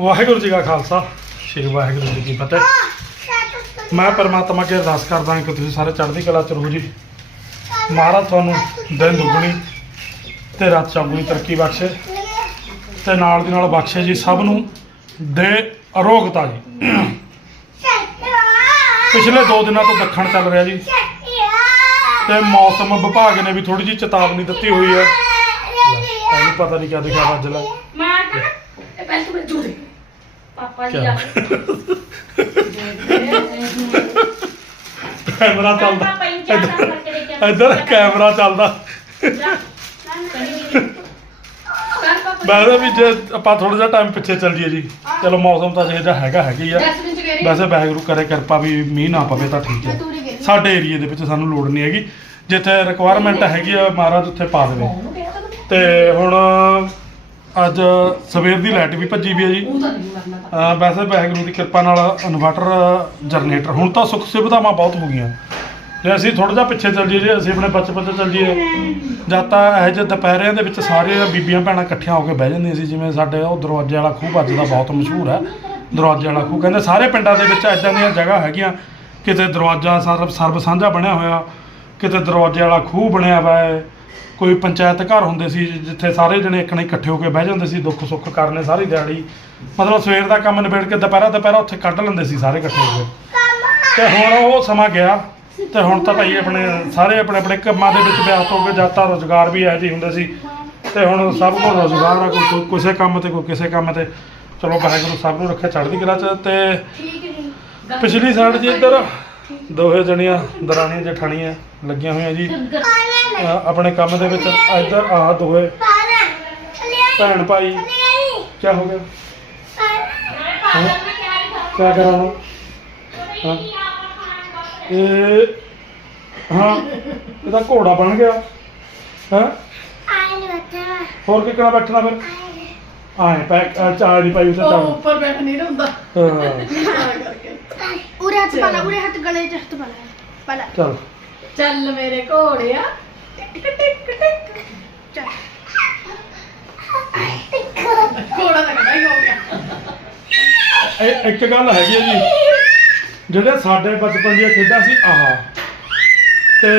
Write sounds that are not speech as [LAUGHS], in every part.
ਵਾਹਿਗੁਰੂ ਜੀ ਕਾ ਖਾਲਸਾ। ਸ੍ਰੀ ਵਾਹਿਗੁਰੂ ਜੀ ਕੀ ਫਤਿਹ। ਮੈਂ ਪਰਮਾਤਮਾ ਅੱਗੇ ਅਰਦਾਸ ਕਰਦਾ ਹਾਂ ਕਿ ਤੁਸੀਂ ਸਾਰੇ ਚੜ੍ਹਦੀ ਕਲਾ ਚ ਰਹੋ ਜੀ। ਮਹਾਰਾਜ ਤੁਹਾਨੂੰ ਦਿਨ ਦੁੱਗਣੀ ਤੇ ਰਾਤ ਚੌਗੁਣੀ ਤਰੱਕੀ ਬਖਸ਼ੇ ਤੇ ਨਾਲ ਦੀ ਨਾਲ ਬਖਸ਼ੇ ਜੀ ਸਭ ਨੂੰ ਦੇ ਅਰੋਗਤਾ ਜੀ। ਪਿਛਲੇ 2 ਦਿਨਾਂ ਤੋਂ ਦੱਖਣ ਚੱਲ ਰਿਹਾ ਜੀ। ਤੇ ਮੌਸਮ ਵਿਭਾਗ ਨੇ ਵੀ ਥੋੜੀ ਜਿਹੀ ਚੇਤਾਵਨੀ ਦਿੱਤੀ ਹੋਈ ਹੈ। ਇਹਨੂੰ ਪਤਾ ਨਹੀਂ ਕਿਆ ਦਿਖਾ ਅੱਜ ਲੈ। ਮਾਰ ਇਹ ਪਹਿਲਾਂ ਤੂੰ ਮੈਨੂੰ ਦੇ ਪਾਪਾ ਜੀ ਕਿਆ? ਆ ਕੈਮਰਾ ਚੱਲਦਾ ਪਾਪਾ ਦੇਖਿਆ। ਇੱਧਰ ਕੈਮਰਾ ਚੱਲਦਾ। ਵੈਸੇ ਵੀ ਜੇ ਆਪਾਂ ਥੋੜਾ ਜਿਹਾ ਟਾਈਮ ਪਿੱਛੇ ਚੱਲ ਜੀ। ਚਲੋ ਮੌਸਮ ਤਾਂ ਜਿਹੜਾ ਹੈਗਾ ਹੈਗੀ ਆ। ਡਸਟਬਿਨ ਚ ਗੇਰੀ ਵੈਸੇ ਵਾਹਿਗੁਰੂ ਕਰੇ ਕਿਰਪਾ ਵੀ ਮੀਂਹ ਨਾ ਪਵੇ ਤਾਂ ਠੀਕ ਹੈ। ਸਾਡੇ ਏਰੀਏ ਦੇ ਵਿੱਚ ਸਾਨੂੰ ਲੋੜ ਨਹੀਂ ਹੈਗੀ। ਜਿੱਥੇ ਰਿਕੁਆਇਰਮੈਂਟ ਹੈਗੀ ਆ ਮਹਾਰਾਜ ਉੱਥੇ ਪਾ ਦੇਵੇ। ਤੇ ਹੁਣ ਅੱਜ ਸਵੇਰ ਦੀ ਲਾਈਟ ਵੀ ਭੱਜੀ ਵੀ ਹੈ ਜੀ। ਅਹ ਵੈਸੇ ਵਾਹਿਗੁਰੂ ਦੀ ਕਿਰਪਾ ਨਾਲ ਇਨਵਰਟਰ ਜਨਰੇਟਰ ਹੁਣ ਤਾਂ ਸੁੱਖ ਸੁਵਿਧਾਵਾਂ ਬਹੁਤ ਹੋ ਗਈਆਂ। ਜੇ ਅਸੀਂ ਥੋੜਾ ਜਿਹਾ ਪਿੱਛੇ ਚੱਲ ਜਾਈਏ ਜੇ ਅਸੀਂ ਆਪਣੇ ਬਚਪਨ 'ਚ ਚੱਲ ਜਾਈਏ ਜਦ ਤਾਂ ਇਹੋ ਜਿਹੇ ਦੁਪਹਿਰਿਆਂ ਦੇ ਵਿੱਚ ਸਾਰੇ ਬੀਬੀਆਂ ਭੈਣਾਂ ਇਕੱਠੀਆਂ ਹੋ ਕੇ ਬਹਿ ਜਾਂਦੀਆਂ ਸੀ ਜਿਵੇਂ ਸਾਡੇ ਉਹ ਦਰਵਾਜ਼ੇ ਵਾਲਾ ਖੂਹ ਵੱਜਦਾ ਬਹੁਤ ਮਸ਼ਹੂਰ ਹੈ। ਦਰਵਾਜ਼ੇ ਵਾਲਾ ਖੂਹ ਕਹਿੰਦੇ ਸਾਰੇ ਪਿੰਡਾਂ ਦੇ ਵਿੱਚ ਇਦਾਂ ਦੀਆਂ ਜਗ੍ਹਾ ਹੈਗੀਆਂ। ਕਿਤੇ ਦਰਵਾਜ਼ਾ ਸਰਬ ਸਰਬ ਸਾਂਝਾ ਬਣਿਆ ਹੋਇਆ ਕਿਤੇ ਦਰਵਾਜ਼ੇ ਵਾਲਾ ਖੂਹ ਬਣਿਆ ਵਾ ਹੈ ਕੋਈ ਪੰਚਾਇਤ ਘਰ ਹੁੰਦੇ ਸੀ ਜਿੱਥੇ ਸਾਰੇ ਜਣੇ ਇੱਕ ਨੇ ਇਕੱਠੇ ਹੋ ਕੇ ਬਹਿ ਜਾਂਦੇ ਸੀ ਦੁੱਖ ਸੁੱਖ ਕਰਨੇ ਸਾਰੀ ਦਿਹਾੜੀ। ਮਤਲਬ ਸਵੇਰ ਦਾ ਕੰਮ ਨਿਬੇੜ ਕੇ ਦੁਪਹਿਰਾ ਦੁਪਹਿਰਾ ਉੱਥੇ ਕੱਢ ਲੈਂਦੇ ਸੀ ਸਾਰੇ ਇਕੱਠੇ ਹੋ ਕੇ। ਤੇ ਹੁਣ ਉਹ ਸਮਾਂ ਗਿਆ ਤੇ ਹੁਣ ਤਾਂ ਭਾਈ ਆਪਣੇ ਸਾਰੇ ਆਪਣੇ ਆਪਣੇ ਕੰਮਾਂ ਦੇ ਵਿੱਚ ਵਿਅਸਤ ਹੋ ਗਏ ਜਦ ਤਾਂ ਰੋਜ਼ਗਾਰ ਵੀ ਇਹੋ ਜਿਹੇ ਹੁੰਦੇ ਸੀ। ਤੇ ਹੁਣ ਸਭ ਕੋਲ ਰੋਜ਼ਗਾਰ ਆ ਕੋਈ ਕੋਈ ਕਿਸੇ ਕੰਮ ਤੇ ਕੋਈ ਕਿਸੇ ਕੰਮ ਤੇ। ਚਲੋ ਵਾਹਿਗੁਰੂ ਸਭ ਨੂੰ ਰੱਖਿਆ ਚੜ੍ਹਦੀ ਕਲਾ ਚ ਤੇ ਪਿਛਲੀ ਸਾਈਡ ਜੀ ਇੱਧਰ ਦੋਹੇ ਜਣੀਆਂ ਦਰਾਣੀਆਂ ਜਠਾਣੀਆਂ ਲੱਗੀਆਂ ਹੋਈਆਂ ਜੀ। ਆਪਣੇ ਕੰਮ ਦੇ ਵਿੱਚ ਇੱਧਰ ਆਹ ਦੋਹੇ ਭੈਣ ਭਾਈ। ਕੀ ਹੋ ਗਿਆ? ਕੀ ਕਰਾਉਣਾ ਹਾਂ? ਇਹ ਹਾਂ ਇਹਦਾ ਘੋੜਾ ਬਣ ਗਿਆ। ਹਾਂ? ਹੋਰ ਕਿੱਕਣਾ ਬੈਠਣਾ ਫਿਰ? ਆਏ ਪੈਕ ਚਾਹ ਨਹੀਂ ਪਾਈ ਉਸੇ ਉਹ ਚਾਹ। ਉੱਪਰ ਬੈਠ ਨਹੀਂ ਹੁੰਦਾ। ਹਾਂ। ਕਰਕੇ। ਉਰੇ ਹੱਥ ਪਾ ਲਾ ਉਰੇ ਹੱਥ ਗਲੇ 'ਚ ਹੱਥ ਪਾ ਲਾ ਪਾ ਲਾ। ਚਲ। ਚੱਲ ਮੇਰੇ ਘੋੜਿਆ ਟਿਕ ਟਿਕ ਟਿਕ ਚੱਲ ਘੋੜਾ ਤਾਂ ਹੀ ਹੋ ਗਿਆ। ਇਹ ਇੱਕ ਗੱਲ ਹੈਗੀ ਹੈ ਜੀ ਜਿਹੜੇ ਸਾਡੇ ਬਚਪਨ ਦੀਆਂ ਖੇਡਾਂ ਸੀ ਆਹ। ਤੇ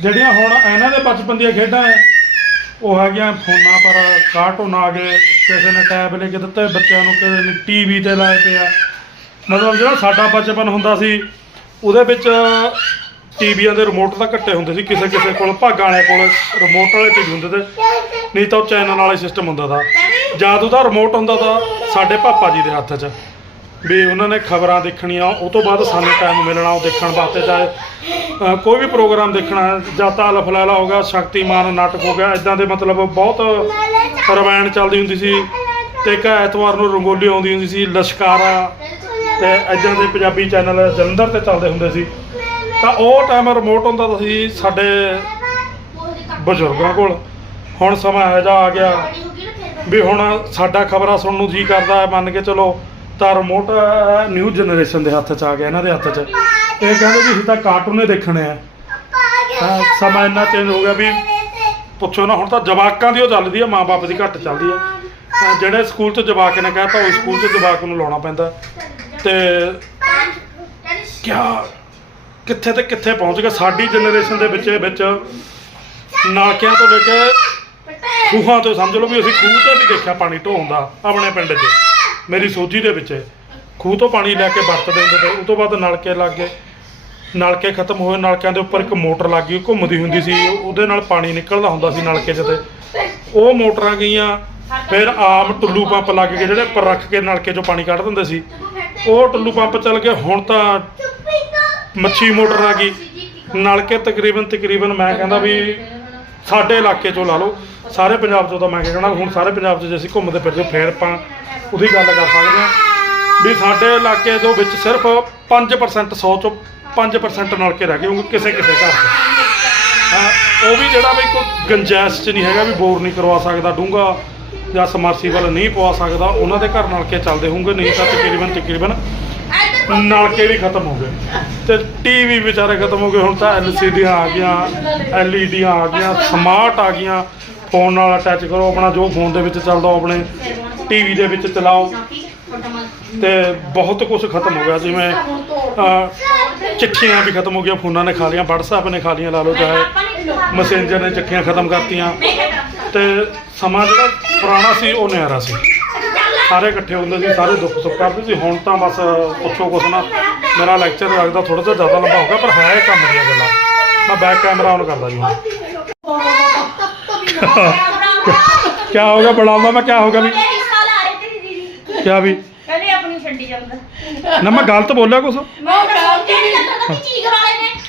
ਜਿਹੜੀਆਂ ਹੁਣ ਇਹਨਾਂ ਦੇ ਬਚਪਨ ਦੀਆਂ ਖੇਡਾਂ ਹੈ ਉਹ ਹੈਗੀਆਂ ਫੋਨਾਂ ਪਰ ਕਾਰਟੂਨ ਆ ਗਏ ਕਿਸੇ ਨੇ ਟੈਬ ਲੈ ਕੇ ਦਿੱਤੇ ਬੱਚਿਆਂ ਨੂੰ ਕਿਸੇ ਨੇ ਟੀਵੀ ਤੇ ਲਾਏ ਪਏ ਆ। ਮਤਲਬ ਜਿਹੜਾ ਸਾਡਾ ਬਚਪਨ ਹੁੰਦਾ ਸੀ, ਉਹਦੇ ਵਿੱਚ ਟੀਵੀਆਂ ਦੇ ਰਿਮੋਟ ਤਾਂ ਘੱਟੇ ਹੁੰਦੇ ਸੀ, ਕਿਸੇ ਕਿਸੇ ਕੋਲ, ਭਾਗਾਂ ਵਾਲੇ ਕੋਲ ਰਿਮੋਟ ਵਾਲੇ ਟੀਵੀ ਹੁੰਦੇ ਤੇ, ਨਹੀਂ ਤਾਂ ਉਹ ਚੈਨਲ ਵਾਲੇ ਸਿਸਟਮ ਹੁੰਦਾ ਤਾ। ਜਦ ਉਹਦਾ ਰਿਮੋਟ ਹੁੰਦਾ ਤਾਂ, ਸਾਡੇ ਪਾਪਾ ਜੀ ਦੇ ਹੱਥ 'ਚ, ਵੀ ਉਹਨਾਂ ਨੇ ਖਬਰਾਂ ਦੇਖਣੀਆਂ, ਉਹ ਤੋਂ ਬਾਅਦ ਸਾਨੂੰ ਟਾਈਮ ਮਿਲਣਾ, ਉਹ ਦੇਖਣ ਵਾਸਤੇ ਚਾਹੇ ਕੋਈ ਵੀ ਪ੍ਰੋਗਰਾਮ ਦੇਖਣਾ, ਜਾਂ ਤਾਂ ਅਲਫ ਹੋ ਗਿਆ, ਸ਼ਕਤੀਮਾਨ ਨਾਟਕ ਹੋ ਗਿਆ ਇਦਾਂ ਦੇ ਮਤਲਬ ਬਹੁਤ ਰਵਾਇਣ ਚੱਲਦੀ ਹੁੰਦੀ ਸੀ, ਤੇ ਇੱਕ ਐਤਵਾਰ ਨੂੰ ਰੰਗੋਲੀ ਆਉਂਦੀ ਹੁੰਦੀ ਸੀ, ਲਸ਼ਕਾਰਾ ਤੇ ਇਦਾਂ ਦੇ ਪੰਜਾਬੀ ਚੈਨਲ ਜਲੰਧਰ ਤੇ ਚੱਲਦੇ ਹੁੰਦੇ ਸੀ। ਤਾਂ ਉਹ ਟਾਈਮ ਰਿਮੋਟ ਹੁੰਦਾ ਸੀ ਸਾਡੇ ਬਜ਼ੁਰਗਾਂ ਕੋਲ। ਹੁਣ ਸਮਾਂ ਇਹੋ ਜਿਹਾ ਆ ਗਿਆ ਵੀ ਹੁਣ ਸਾਡਾ ਖਬਰਾਂ ਸੁਣਨ ਨੂੰ ਜੀ ਕਰਦਾ ਮੰਨ ਕੇ ਚਲੋ ਤਾਂ ਰਿਮੋਟ ਨਿਊ ਜਨਰੇਸ਼ਨ ਦੇ ਹੱਥ 'ਚ ਆ ਗਿਆ ਇਹਨਾਂ ਦੇ ਹੱਥ 'ਚ। ਇਹ ਕਹਿੰਦੇ ਵੀ ਅਸੀਂ ਤਾਂ ਕਾਰਟੂਨ ਹੀ ਦੇਖਣੇ ਆ। ਹਾਂ, ਸਮਾਂ ਇੰਨਾ ਚੇਂਜ ਹੋ ਗਿਆ ਵੀ ਪੁੱਛੋ ਨਾ ਹੁਣ ਤਾਂ ਜਵਾਕਾਂ ਦੀ ਉਹ ਚੱਲਦੀ ਆ ਮਾਂ-ਬਾਪ ਦੀ ਘੱਟ ਚੱਲਦੀ ਆ। ਜਿਹੜੇ ਸਕੂਲ 'ਚ ਜਵਾਕ ਨੇ ਕਹਿਤਾ ਉਹ ਸਕੂਲ 'ਚ ਜਵਾਕ ਨੂੰ ਲਾਉਣਾ ਪੈਂਦਾ। ਤੇ ਕਿਆ? ਕਿੱਥੇ ਤੇ ਕਿੱਥੇ ਪਹੁੰਚ ਗਿਆ? ਸਾਡੀ ਜਨਰੇਸ਼ਨ ਦੇ ਵਿੱਚ ਵਿੱਚ ਨਾਕਿਆਂ ਤੋਂ ਲੈ ਕੇ ਖੂਹਾਂ ਤੋਂ ਸਮਝ ਲਓ ਵੀ ਅਸੀਂ ਖੂਹ ਤੋਂ ਨਹੀਂ ਦੇਖਿਆ ਪਾਣੀ ਢੋਂਦਾ ਆਪਣੇ ਪਿੰਡ 'ਚ। ਮੇਰੀ ਸੋਝੀ ਦੇ ਵਿੱਚ। ਖੂਹ ਤੋਂ ਪਾਣੀ ਲੈ ਕੇ ਵਰਤਦੇ ਹੁੰਦੇ ਤੇ ਉਸ ਤੋਂ ਬਾਅਦ ਨਲਕੇ ਲੱਗ ਗਏ। ਨਲਕੇ ਖਤਮ ਹੋਏ, ਨਲਕਿਆਂ ਦੇ ਉੱਪਰ ਇੱਕ ਮੋਟਰ ਲੱਗ ਗਈ ਘੁੰਮਦੀ ਹੁੰਦੀ ਸੀ। ਉਹਦੇ ਨਾਲ ਪਾਣੀ ਨਿਕਲਦਾ ਹੁੰਦਾ ਸੀ ਨਲਕੇ 'ਚ ਤੇ। ਉਹ ਮੋਟਰਾਂ ਗਈਆਂ, ਫਿਰ ਆਮ ਟੁੱਲੂ ਪੰਪ ਲੱਗ ਗਏ, ਜਿਹੜੇ ਉੱਪਰ ਰੱਖ ਕੇ ਨਲਕੇ 'ਚੋਂ ਪਾਣੀ ਕੱਢ ਦਿੰਦੇ ਸੀ। ਉਹ ਟੁੱਲੂ ਪੰਪ ਚੱਲ ਗਏ ਹੁਣ ਤਾਂ ਮੱਛੀ ਮੋਟਰ ਆ ਗਈ। ਨਲਕੇ ਤਕਰੀਬਨ ਤਕਰੀਬਨ ਮੈਂ ਕਹਿੰਦਾ ਵੀ ਸਾਡੇ ਇਲਾਕੇ 'ਚੋਂ ਲਾ ਲਓ, ਸਾਰੇ ਪੰਜਾਬ 'ਚੋਂ ਤਾਂ ਮੈਂ ਕਹਿਣਾ ਹੁਣ ਸਾਰੇ ਪੰਜਾਬ 'ਚ ਜੇ ਅਸੀਂ ਘੁੰਮਦੇ ਫਿਰਦੇ ਫੇਰ ਆਪਾਂ ਉਹਦੀ ਗੱਲ ਕਰ ਸਕਦੇ ਹਾਂ ਵੀ ਸਾਡੇ ਇਲਾਕੇ ਦੇ ਵਿੱਚ ਸਿਰਫ 5% 100 ਚੋਂ 5% ਨਲਕੇ ਰਹਿ ਗਏ ਹੋਣਗੇ ਕਿਸੇ ਕਿਸੇ ਘਰ 'ਚ ਹਾਂ, ਉਹ ਵੀ ਜਿਹੜਾ ਵੀ ਕੋਈ ਗੰਜਾਇਸ਼ 'ਚ ਨਹੀਂ ਹੈਗਾ ਵੀ ਬੋਰ ਨਹੀਂ ਕਰਵਾ ਸਕਦਾ ਡੂੰਗਾ ਜਾਂ ਸਮਰਸੀਬਲ ਨਹੀਂ ਪਵਾ ਸਕਦਾ ਉਹਨਾਂ ਦੇ ਘਰ ਨਲਕੇ ਚੱਲਦੇ ਹੋਣਗੇ ਨਹੀਂ ਤਾਂ ਤਕਰੀਬਨ ਤਕਰੀਬਨ ਨਲਕੇ ਵੀ ਖਤਮ ਹੋ ਗਏ। ਤੇ ਟੀਵੀ ਵਿਚਾਰੇ ਖਤਮ ਹੋ ਗਏ ਹੁਣ ਤਾਂ ਐਲਸੀਡੀਆਂ ਆ ਗਈਆਂ ਐਲਈਡੀਆਂ ਆ ਗਈਆਂ ਸਮਾਰਟ ਆ ਗਈਆਂ। ਫੋਨ ਨਾਲ ਅਟੈਚ ਕਰੋ ਆਪਣਾ ਜੋ ਫੋਨ ਦੇ ਵਿੱਚ ਚੱਲਦਾ ਆਪਣੇ ਟੀਵੀ ਦੇ ਵਿੱਚ ਚਲਾਓ। ਤੇ ਬਹੁਤ ਕੁਝ ਖਤਮ ਹੋ ਗਿਆ ਜਿਵੇਂ ਚਿੱਠੀਆਂ ਵੀ ਖਤਮ ਹੋ ਗਈਆਂ ਫੋਨਾਂ ਨੇ ਖਾ ਲੀਆਂ WhatsApp ਨੇ ਖਾ ਲੀਆਂ ਲਾ ਲਓ ਚਾਹੇ ਮੈਸੇਂਜਰ ਨੇ ਚਿੱਠੀਆਂ ਖਤਮ ਕਰਤੀਆਂ। ਤੇ ਸਮਾਂ ਜਿਹੜਾ ਪੁਰਾਣਾ ਸੀ ਉਹ ਨਿਆਰਾ ਸੀ। ਸਾਰੇ ਇਕੱਠੇ ਹੁੰਦੇ ਸੀ ਸਾਰੇ ਦੁੱਖ ਸੁੱਖ ਕਰਦੇ ਸੀ। ਹੁਣ ਤਾਂ ਬਸ ਪੁੱਛੋ ਕੁਛ ਨਾ ਮੇਰਾ ਲੈਕਚਰ ਲੱਗਦਾ ਥੋੜਾ ਜਿਹਾ ਜ਼ਿਆਦਾ ਲੰਬਾ ਹੋ ਗਿਆ ਪਰ ਹੈ ਇਹ ਕੰਮ ਦੀਆਂ ਗੱਲਾਂ। ਮੈਂ ਬੈਕ ਕੈਮਰਾ ਔਨ ਕਰਦਾ ਜੀ ਹੁਣ। ਕੀ ਹੋ ਗਿਆ ਬੁਲਾਉਂਦਾ? ਮੈਂ ਕੀ ਹੋ ਗਿਆ ਵੀ? ਕੀ ਵੀ? ਕਹਿੰਦੇ ਆਪਣੀ ਛੱਡੀ ਜਾਂਦਾ। ਨਾ ਮੈਂ ਗਲਤ ਬੋਲਿਆ ਕੁਛ? ਮੈਂ ਤਾਂ ਤੇਰੀ ਲੱਤਾਂ ਤਾਂ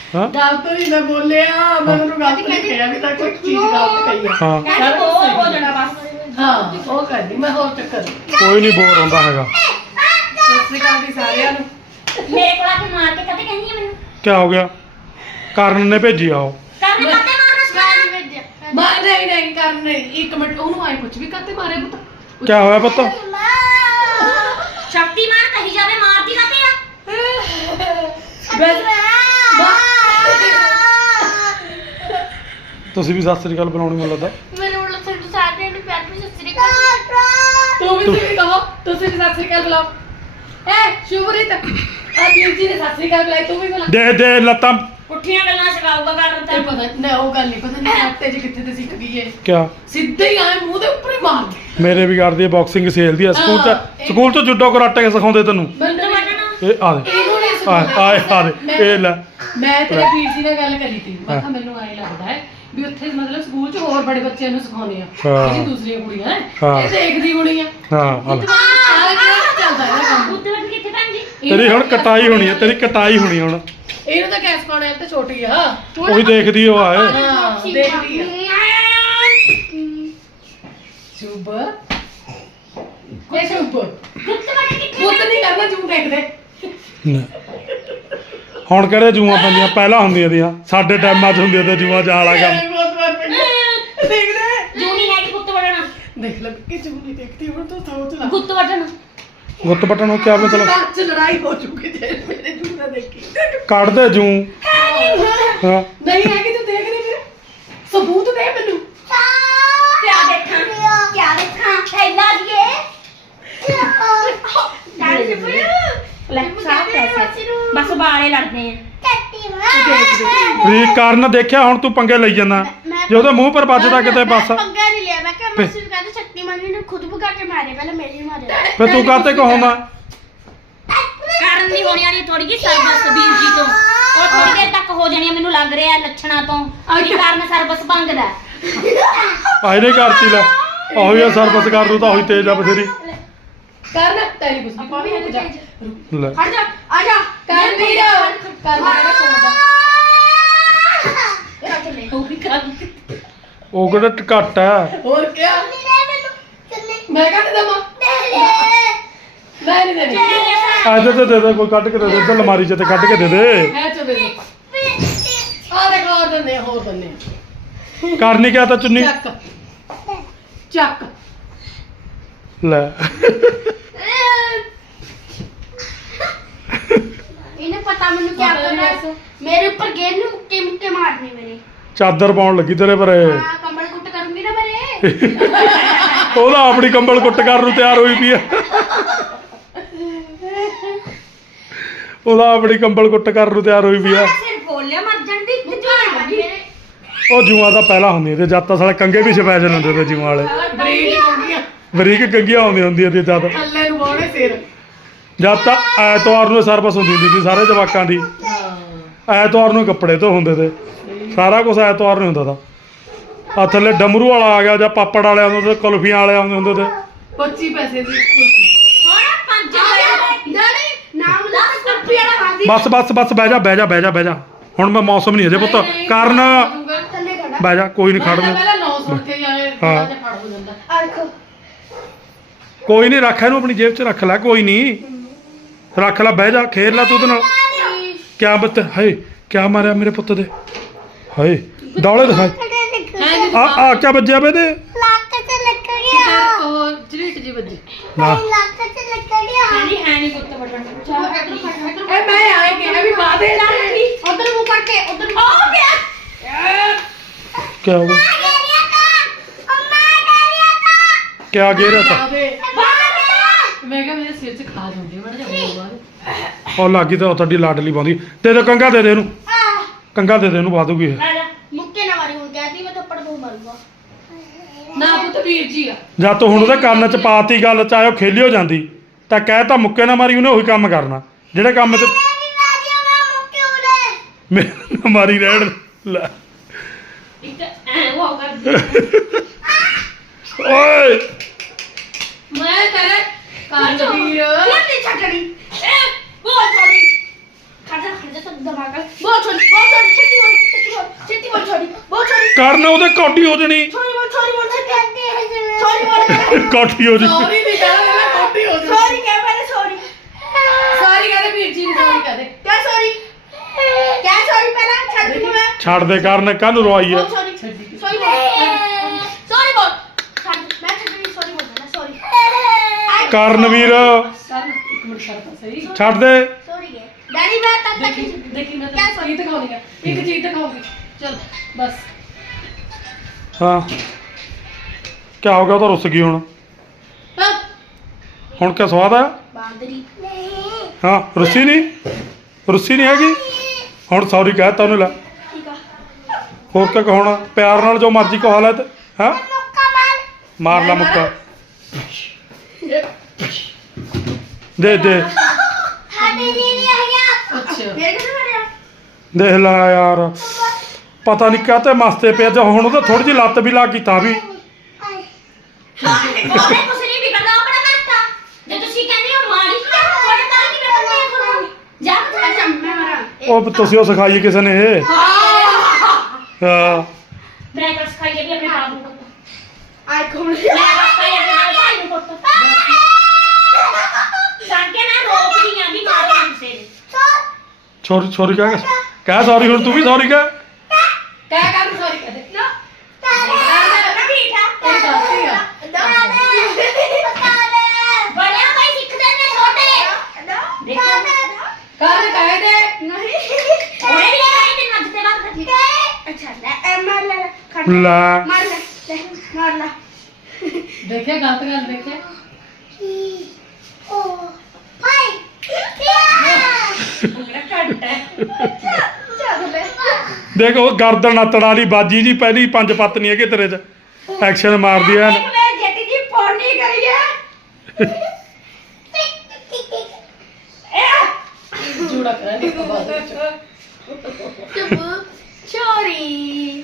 ਚੀਕ ਵਾਲੇ ਨੇ ਹਾਂ ਗਲਤ ਨਹੀਂ ਮੈਂ ਬੋਲਿਆ ਮੈਂ ਉਹਨੂੰ ਗਲਤ ਨਹੀਂ ਕਿਹਾ ਵੀ ਤਾਂ ਕੋਈ ਚੀਜ਼ ਗਲਤ ਕਹੀ ਆ ਹਾਂ ਕਹਿੰਦੇ ਹੋਰ ਹੋ ਜਾਣਾ ਬਸ ਹਾਂ ਉਹ ਕਰਦੀ ਮੈਂ ਹੋਰ ਚੱਕਰ ਕੋਈ ਨਹੀਂ ਬੋਰ ਹੁੰਦਾ ਹੈਗਾ ਸਤਿ ਸ਼੍ਰੀ ਅਕਾਲ ਜੀ ਸਾਰਿਆਂ ਨੂੰ ਮੇਰੇ ਕੋਲ ਆ ਕੇ ਮਾਰ ਕੇ ਕਦੇ ਕਹਿੰਦੀ ਆ ਮੈਨੂੰ ਕੀ ਹੋ ਗਿਆ ਕਰਨ ਨੇ ਭੇਜੀ ਆ ਉਹ ਕਰਨੇ ਕਦੇ ਮਾਰਨਾ ਸਵਾਲ ਭੇਜਿਆ ਮੈਂ ਨਹੀਂ ਨਹੀਂ ਕਰ ਨਹੀਂ ਇੱਕ ਮਿੰਟ ਉਹਨੂੰ ਆਏ ਕੁਝ ਵੀ ਕਰਤੇ ਮਾਰੇ ਪੁੱਤ ਕੀ ਹੋਇਆ ਪੁੱਤ ਸ਼ਕਤੀਮਾਨ ਕਹੀ ਜਾਵੇ ਮਾਰਦੀ ਕਾਤੇ ਆ ਬਸ ਤੁਸੀਂ ਵੀ ਸਤਿ ਸ੍ਰੀ ਅਕਾਲ ਬੁਲਾਉਣੀ ਮੈਨੂੰ ਲੱਗਦਾ। ਮੈਨੂੰ ਬੋਲ ਤੁਹਾਨੂੰ ਸਾਰਿਆਂ ਨੂੰ ਪਿਆਰ ਭਰੀ ਸਤਿ ਸ੍ਰੀ ਅਕਾਲ। ਤੂੰ ਵੀ ਤੁਸੀਂ ਕਹੋ ਤੁਸੀਂ ਵੀ ਸਤਿ ਸ਼੍ਰੀ ਅਕਾਲ ਬੁਲਾਓ। ਏ ਸ਼ੁਭਰੀਤ ਆ ਵੀਰ ਜੀ ਨੇ ਸਤਿ ਸ਼੍ਰੀ ਅਕਾਲ ਬੁਲਾਈ ਤੂੰ ਵੀ ਬੁਲਾ। ਦੇ ਦੇ ਲੱਤਾਂ। ਪੁੱਠੀਆਂ ਗੱਲਾਂ ਸਿਖਾਊਗਾ ਕਰਨ ਤੇ। ਤਾਂ ਪਤਾ ਨਾ ਉਹ ਗੱਲ ਨਹੀਂ ਪਤਾ ਨਹੀਂ ਹੱਤੇ ਜੀ ਕਿੱਥੇ ਤੇ ਸਿੱਖ ਗਈ ਏ। ਕਿਆ? ਸਿੱਧੇ ਹੀ ਆਏ ਮੂੰਹ ਦੇ ਉੱਪਰ ਹੀ ਮਾਰ ਦੇ ਮੇਰੇ ਵੀ ਕਰਦੀ ਹੈ ਬਾਕਸਿੰਗ ਸੇਲ ਦੀ ਆ ਸਕੂਲ ਚ ਸਕੂਲ ਚ ਜੁੱਡੋ ਕਰਾਟੇ ਸਿਖਾਉਂਦੇ ਤੈਨੂੰ। ਮੈਨੂੰ ਵੜਨਾ ਇਹ ਆ ਦੇ। ਇਹਨੂੰ ਨਹੀਂ ਆ ਸਿਖਾਉਂਦਾ। ਆ ਇਹ ਆ ਦੇ। ਮੈਂ- ਇਹ ਲੈ। ਮੈਂ ਤੇਰੇ ਵੀਰ ਜੀ ਨਾਲ ਗੱਲ ਕਰੀ ਸੀ ਮੈਂ ਹਾਂ। ਕਿਹਾ ਮੈਨੂੰ ਆਏ ਲੱਗਦਾ ਹੈ ਵੀ ਉੱਥੇ ਮਤਲਬ ਸਕੂਲ 'ਚ ਹੋਰ ਬੜੇ ਬੱਚਿਆਂ ਨੂੰ ਸਿਖਾਉਂਦੇ ਆ। ਹਾਂ। ਜਿਹੜੀ ਦੂਸਰੀਆਂ ਕੁੜੀਆਂ ਹੈ। ਹਾਂ। ਇਹ ਦੇਖਦੀ ਹੋਣੀ ਆ। ਹਾਂ ਆ ਲੈ। ਸਾਰਾ ਦਿਨ ਚੱਲਦਾ ਇਹਦਾ ਕੰਮ। ਉੱਤੇ ਵੱਟ ਕਿੱਥੇ ਭੈਣ ਜੀ? ਤੇਰੀ ਹੁਣ ਕਟਾਈ ਹੋਣੀ ਹੈ ਤੇਰੀ ਕਟਾਈ ਹੋਣੀ ਹੁਣ। ਇਹਨੂੰ ਤਾਂ ਕੈਸ ਪਾਉਣਾ ਇਹ ਤਾਂ ਛੋਟੀ ਆ। ਉਹੀ ਦੇਖਦੀ ਉਹ ਆਏ। ਹਾਂ ਦੇਖਦੀ ਆ। ਉੱਤੇ ਵੱਟ ਕਿੱਥੇ ਪੁੱਤ ਨਹੀਂ ਕਰਨਾ ਜੂ ਦੇਖਦੇ। ਹੁਣ ਕਿਹੜੇ ਜੂਆਂ ਪੈਂਦੀਆਂ? ਪਹਿਲਾਂ ਹੁੰਦੀਆਂ ਦੀਆਂ। ਸਾਡੇ ਟਾਈਮਾਂ 'ਚ ਹੁੰਦੀਆਂ ਤੇ ਜੂਆਂ ਆਲਾ ਕੰਮ। ਪਹਿਲਾਂ। ਦੇਖਦੇ ਜੂਨੀ ਹੈ ਕਿ ਗੁੱਤ ਵੜਨਾ ਦੇਖ ਲੈ ਕਿ ਜੂ ਨਹੀਂ ਦੇਖਦੀ। ਹੁਣ ਤੂੰ ਸੋਚ ਲੈ। ਗੁੱਤ ਵੜਨਾ ਗੁੱਤ ਬਟਨ ਨੂੰ ਕਿਆ ਮਤਲਬ? ਘਰ 'ਚ ਲੜਾਈ ਹੋ ਚੁੱਕੀ ਜੇ। ਮੇਰੇ ਜੂ ਨਾ ਦੇਖੀ। ਕੱਢ ਦੇ ਜੂ। ਹਾਂ ਨਹੀਂ ਹੈ। ਕਿ ਤੂੰ ਦੇਖ ਰਹੀ? ਫਿਰ ਸਬੂਤ ਦੇ ਮੈਨੂੰ। ਕਿਆ ਦੇਖਾਂ? ਕਿਆ ਦੇਖਾਂ? ਥੈਲਾ ਦੀਏ। ਸਿਪਰ ਲੈ ਸਾਫ਼ ਪੈਸੇ। ਬਸ ਬਾਲੇ ਲੜਦੇ ਆ। ਵੀ ਕਰਨ ਦੇਖਿਆ ਹੁਣ ਤੂੰ ਪੰਗੇ ਲਈ ਜਾਂਦਾ। ਜੇ ਉਹਦੇ ਮੂੰਹ ਪਰ ਵੱਜਦਾ ਕਿਤੇ ਬਸ। ਪੰਗਾ ਨਹੀਂ ਲਿਆ। ਮੈਂ ਕਿਹਾ ਮਾਸੀ ਨੂੰ ਕਹਿੰਦੇ ਸ਼ਕਤੀਮਾਨ ਨੇ ਖੁਦ ਭਗਾ ਕੇ ਮਾਰੇ ਪਹਿਲਾਂ ਮੇਰੇ ਹੀ ਮਾਰਿਆ ਫੇ ਤੂੰ ਕਾਤੇ ਕਹੋਂਦਾ ਕਰਨ ਦੀ ਹੋਣੀ ਵਾਲੀ ਥੋੜੀ ਜਿਹੀ ਸਰਬਸ ਵੀਰ ਜੀ ਤੋਂ। ਉਹ ਥੋੜੀ ਦੇਰ ਤੱਕ ਹੋ ਜਾਣੀ ਆ, ਮੈਨੂੰ ਲੱਗ ਰਿਹਾ ਲੱਛਣਾ ਤੋਂ। ਕਿ ਕਰਨ ਸਰਬਸ ਭੰਗਦਾ ਆ ਇਹਨੇ ਕਰਤੀ ਲੈ। ਉਹੀ ਆ ਸਰਵਿਸ ਕਰ ਦੂ ਤਾਂ ਉਹੀ ਤੇਜ਼ ਆ ਬਥੇਰੀ। ਕਰ ਨਾ ਤੇਰੀ ਕੁਛ ਆਪਾਂ ਵੀ ਰੁਕ ਜਾ ਲੈ। ਹਟ ਜਾ ਆ ਜਾ। ਕਰ ਵੀਰ। ਕਰ ਮੇਰਾ ਕੋਲ ਦਾ। ਉਹ ਵੀ ਕਰ ਉਹ ਕਿਹੜਾ ਟ- ਘੱਟ ਹੈ ਹੋਰ ਕੀ? ਮੈਂ ਕੱਢ ਦਵਾਂ? ਮੈਂ ਨਹੀਂ ਦੇਣੀ। ਐਦੇ ਤੇ ਦੇ ਦੇ ਕੋਈ ਕੱਢ ਕੇ ਦੇ ਦੇ। ਇੱਧਰ ਅਲਮਾਰੀ 'ਚ ਤੇ ਕੱਢ ਕੇ ਦੇ ਦੇ। ਮੈਂ ਚੋ ਦੇ ਦੇ ਆ ਦੇਖ ਹੋਰ ਦਿੰਦੇ ਆ, ਹੋਰ ਦਿੰਦੇ ਆ। ਕਰਨੀ ਕਿਆ ਤਾਂ ਚੁੰਨੀ। ਚੱਕ। ਚੱਕ। ਲੈ। ਇਹਨੇ ਪਤਾ ਮੈਨੂੰ ਕੀ ਕਰਨਾ ਹੈ? ਮੇਰੇ ਉੱਪਰ ਗੇਰ ਨੂੰ ਮੁੱਕੇ ਮੁੱਕੇ ਮਾਰਨੇ ਮੇਰੇ। ਚਾਦਰ ਪਾਉਣ ਲੱਗੀ ਤੇਰੇ ਪਰ। ਹਾਂ ਕੰਬਲ ਕੁੱਟ ਕਰੂੰਗੀ ਨਾ ਮੇਰੇ। [LAUGHS] ਉਹਦਾ ਆਪਣੀ ਕੰਬਲ ਕੁੱਟ ਕਰਨ ਨੂੰ ਤਿਆਰ ਹੋਈ ਪਈ ਆ ਉਹਦਾ ਆਪਣੀ ਕੰਬਲ ਕੁੱਟ ਕਰਨ ਨੂੰ ਤਿਆਰ ਹੋਈ ਪਈ ਆ ਸਿਰ ਫੋਲ ਲਿਆ ਮਰ ਜਾਣ ਦੀ। ਜਵਾਨ ਲੱਗੀ ਮੇਰੇ ਉਹ ਜੂਆਂ ਦਾ ਪਹਿਲਾਂ ਹੁੰਦੀਆਂ ਤੇ ਜਦ ਤਾਂ ਸਾਲੇ ਕੰਗੇ ਵੀ ਸਪੈਸ਼ਲ ਹੁੰਦੇ ਤੇ ਜੂਆਂ ਵਾਲੇ। ਬਰੀਕ ਕੰਗੀਆਂ ਆਉਂਦੀਆਂ ਹੁੰਦੀਆਂ ਤੇ ਜਦ। ਥੱਲੇ ਨੂੰ ਬਾਉਣੇ ਸਿਰ। ਜਦ ਤਾਂ ਐਤਵਾਰ ਨੂੰ ਸਰਵਿਸ ਹੁੰਦੀ ਹੁੰਦੀ ਸੀ ਸਾਰੇ ਜਵਾਕਾਂ ਦੀ। ਐਤਵਾਰ ਨੂੰ ਕੱਪੜੇ ਤੋਂ ਹੁੰਦੇ ਤੇ। ਸਾਰਾ ਕੁਝ ਐਤਵਾਰ ਨੂੰ ਹੁੰਦਾ ਤਾ। ਆ ਥੱਲੇ ਡਮਰੂ ਵਾਲਾ ਆ ਗਿਆ ਜਾਂ ਪਾਪੜ ਵਾਲੇ ਆਉਂਦੇ ਤੇ ਕੁਲਫੀਆਂ ਵਾਲੇ ਆਉਂਦੇ ਹੁੰਦੇ ਤੇ। 25 ਪੈਸੇ ਦੀ ਕੁਲਫੀ। ਬਸ ਬਸ ਬਸ ਬਹਿ ਜਾ ਬਹਿ ਜਾ ਬਹਿ ਜਾ ਬਹਿ ਜਾ। ਹੁਣ ਮੈਂ ਮੌਸਮ ਨਹੀਂ ਅਜੇ ਪੁੱਤ। ਕਾਰਨ ਬਹਿ ਜਾ ਕੋਈ ਨਹੀਂ ਮੈਂ ਖੜ ਤਾਂ ਦੇ ਪਹਿਲਾਂ 9 ਸੁਣ ਕੇ ਜਾਏ ਹਾਂ। ਤੇ ਫੜ ਹੋ ਜਾਂਦਾ। ਆ ਦੇਖੋ ਕੋਈ ਨਹੀਂ ਰੱਖ ਇਹਨੂੰ ਆਪਣੀ ਜੇਬ 'ਚ ਰੱਖ ਲੈ ਕੋਈ ਨਹੀਂ। ਰੱਖ ਲੈ ਬਹਿ ਜਾ ਖੇਡ ਲੈ ਤੂੰ ਉਹਦੇ ਨਾਲ। ਕਿਆ ਬੱਤ ਹਾਏ ਕਿਆ ਮਾਰਿਆ ਮੇਰੇ ਪੁੱਤ ਦੇ। ਹਾਏ ਹੈ ਜੀ ਆ ਆ ਕਿਆ ਵੱਜਿਆ ਬੇ ਦੇ ਲੱਕ ਤੇ ਲੱਗ ਗਿਆ। ਉਹ ਝਰੀਟ ਜੀ ਵੱਜੀ। ਨਾ। ਲੱਕ ਤੇ ਲੱਗ ਗਿਆ। ਨਹੀਂ ਹੈ ਨਹੀਂ ਗੁੱਤ ਵੜਨ ਇਹ ਮੈਂ ਆਏ ਕਿਹਾ ਵੀ ਪਾ ਦੇ ਉਧਰ ਮੂੰਹ ਕਰਕੇ ਉਧਰ ਹੋ ਗਿਆ। ਕਿਆ ਹੋ ਗਿਆ? ਕਿਆ ਗੇਰਿਆ ਤਾ? ਖਾ ਜਾਂਦੀ ਮੜ ਜਾ ਉਹ ਲੱਗੀ ਤਾਂ ਉਹ ਤੁਹਾਡੀ ਲਾਡਲੀ ਪਾਉਂਦੀ। ਦੇ ਦੇ ਕੰਗਾ ਦੇ ਦੇ ਇਹਨੂੰ। ਕੰਗਾ ਦੇ ਦੇ ਇਹਨੂੰ ਪਾ ਦੂਗੀ ਇਹ। ਆ ਜਾ ਮੁੱਕੇ ਨਾ ਮਾਰੀ ਹੁਣ ਕਹਿੰਦੀ ਮੈਂ ਥੱਪੜ ਦੋ ਮਾਰੂੰਗਾ। ਨਾ ਪੁੱਤ ਵੀਰ ਜੀ ਆ। ਜਾਂ ਤੂੰ ਹੁਣ ਉਹਦੇ ਕੰਨ 'ਚ ਪਾਤੀ ਗੱਲ ਚਾਹੇ ਉਹ ਖੇਲੀ ਹੋ ਜਾਂਦੀ ਤਾਂ ਕਹਿ ਤਾਂ ਮੁੱਕੇ ਨਾ ਮਾਰੀ ਉਹਨੇ ਉਹੀ ਕੰਮ ਕਰਨਾ। ਜਿਹੜੇ ਕੰਮ 'ਚ ਮੇਰੇ ਮਾਰੀ ਰਹਿਣ। ਲੈ। ਇੱਕ ਐ ਉਹ ਕਰ ਓਏ। ਮੈਂ ਕਰੇ ਵੀਰ ਕਰਨ ਉਹਦੇ ਕੋਟੀ ਹੋ ਜਣੀ। ਬੋਲ ਛੋਟੀ ਬੋਲ ਛੇਤੀ। ਛੋਟੀ ਬੋਲ। ਕੋਠੀ ਹੋ ਜਣੀ। ਸੌਰੀ ਨਹੀਂ ਕਹਿਣਾ ਮੈਂ ਕੋਟੀ ਹੋ ਜੂ ਸੌਰੀ ਕਹਿ ਪਹਿਲੇ ਸੌਰੀ ਸੌਰੀ ਕਹਦੇ ਵੀਰ ਜੀ ਨੂੰ ਸੌਰੀ ਕਹਦੇ ਕਿਆ ਸੌਰੀ ਕਿਆ ਸੌਰੀ ਛੱਡ ਦੂੰ ਮੈਂ। ਛੱਡ ਦੇ ਕਰਨ ਕੱਲ ਬਹੁਤ ਸੌਰੀ ਸੌਰੀ ਬੋਲ ਸੌਰੀ ਬੋਲ ਛੱਡ ਮੈਂ ਛੱਡਣੀ ਸੌਰੀ ਬੋਲ ਮੈਂ ਸੌਰੀ ਕਰਨਵੀਰ ਕਰ ਇੱਕ ਮਿੰਟ ਕਰ ਤਾਂ ਸਹੀ ਛੱਡ ਦੇ। ਸੌਰੀ ਹੈ ਡੈਡੀ ਮੈਂ ਤਦ ਤੱਕ ਦੇਖੀ ਦੇਖੀ ਮੈਂ ਕਿਆ ਤਾਂ ਚੀਜ਼ ਦਿਖਾਉਣੀ ਆ। ਇੱਕ ਚੀਜ਼ ਦਿਖਾਉਂਗੀ। ਚਲ ਬਸ। ਹਾਂ। ਕੀ ਹੋ ਗਿਆ? ਉਹ ਤਾਂ ਰੁੱਸ ਗਈ ਹੁਣ। ਹਾਂ। ਹੁਣ ਕਿਆ ਸਵਾਦ ਆ? ਬਾਂਦਰੀ। ਹਾਂ ਰੁੱਸੀ ਨਹੀਂ? ਰੁੱਸੀ ਨਹੀਂ ਹੈਗੀ? ਹੁਣ ਸੌਰੀ ਕਹਿਤਾ ਉਹਨੂੰ ਲੈ। ਠੀਕ ਆ। ਹੋਰ ਕਿਆ ਕਹਾਉਣਾ ਪਿਆਰ ਨਾਲ ਜੋ ਮਰਜ਼ੀ ਕਹਾ ਲੈ ਤੇ ਹਾਂ ਮੁੱਕਾ ਮਾਰ ਮਾਰ ਲਾ ਮੁੱਕਾ। ਦੇ ਦੇ ਸਾਡੀ ਦੀਦੀ ਆ ਗਿਆ ਅੱਛਾ ਮੇਰੇ ਕਿੱਥੇ ਮਰਿਆ ਦੇਖ ਲੈ ਯਾਰ ਪਤਾ ਨਹੀਂ ਕਾਹਤੇ ਮਸਤੇ ਪਿਆ ਜੇ ਹੁਣ ਉਹਦਾ ਥੋੜੀ ਜਿਹੀ ਲੱਤ ਵੀ ਲਾ ਕੀਤਾ ਵੀ ਉਹਨੇ ਕੁਛ ਨਹੀਂ ਵਿਗੜਦਾ ਉਹ ਕਿਹੜਾ ਕਰਤਾ ਜੇ ਤੁਸੀਂ ਕਹਿੰਦੇ ਹੋ ਮਾੜੀ ਤਾਂ ਤੁਹਾਡੇ ਤਾਂ ਤੁਹਾਨੂੰ ਜਾ ਮੈਂ ਮਰਾਂ ਉਹ ਤੁਸੀਂ ਉਹ ਸਿਖਾਈ ਕਿਸੇ ਨੇ ਇਹ ਹਾਂ ਮੈਂ ਕਰ ਸਿਖਾਈਏ ਵੀ ਆਪਣੇ ਬਾਪ ਨੂੰ ਆਈ ਕੋਣ ਮੈਂ ਸਿਖਾਈਏ ਆਪਣੇ ਭਾਈ ਨੂੰ ਕੁੱਟ ਸਾਂਕੇ ਮੈਂ ਰੋਕ ਨਹੀਂ ਆ ਵੀ ਮਾਰੋ ਕਿਸੇ ਦੇ ਛੋਰੀ ਛੋਰੀ ਕਹਿ ਕਹਿ ਸੌਰੀ ਹੁਣ ਤੂੰ ਵੀ ਸੌਰੀ ਕਹਿ ਕਹਿ ਕਰ ਸੌਰੀ ਕਹਦੇ ਨਾ ਠੀਕ ਆ ਇਹ ਗਲਤੀ ਆ ਬੜਿਆ ਭਾਈ ਸਿੱਖਦੇ ਨੇ ਛੋਟੇ ਦੇਖੋ ਕਰ ਕਹਿ ਦੇ ਉਹਨੇ ਵੀ ਸਿਖਾਈ ਤੇ ਨੱਚ ਤੇ ਬਾਅਦ ਅੱਛਾ ਲੈ ਇਹ ਮਾਰ ਲੈ ਲੈ, ਖੜ ਲੈ ਮਾਰ ਲੈ ਲੈ, ਮਾਰ ਲੈ ਦੇਖਿਆ ਗਲਤ ਗੱਲ ਦੇਖਿਆ ਓ ਭਾਈ ਚੱਲ ਲੈ ਦੇਖ ਉਹ ਗਰਦਨ ਅਤੜ ਵਾਲੀ ਬਾਜੀ ਜੀ ਪਹਿਲੀ ਪੰਜ ਪੱਤ ਨਹੀਂ ਹੈਗੇ ਤੇਰੇ 'ਚ। ਐਕਸ਼ਨ ਮਾਰਦੀ ਐ ਮੈਂ ਜੱਟੀ ਜੀ ਪੌਣੀ ਕਰੀ ਹੈ ਜੂੜਾ ਕਰਾਂਗੇ ਬਾਅਦ ਵਿੱਚ ਚੁੱਪ ਚੋਰੀ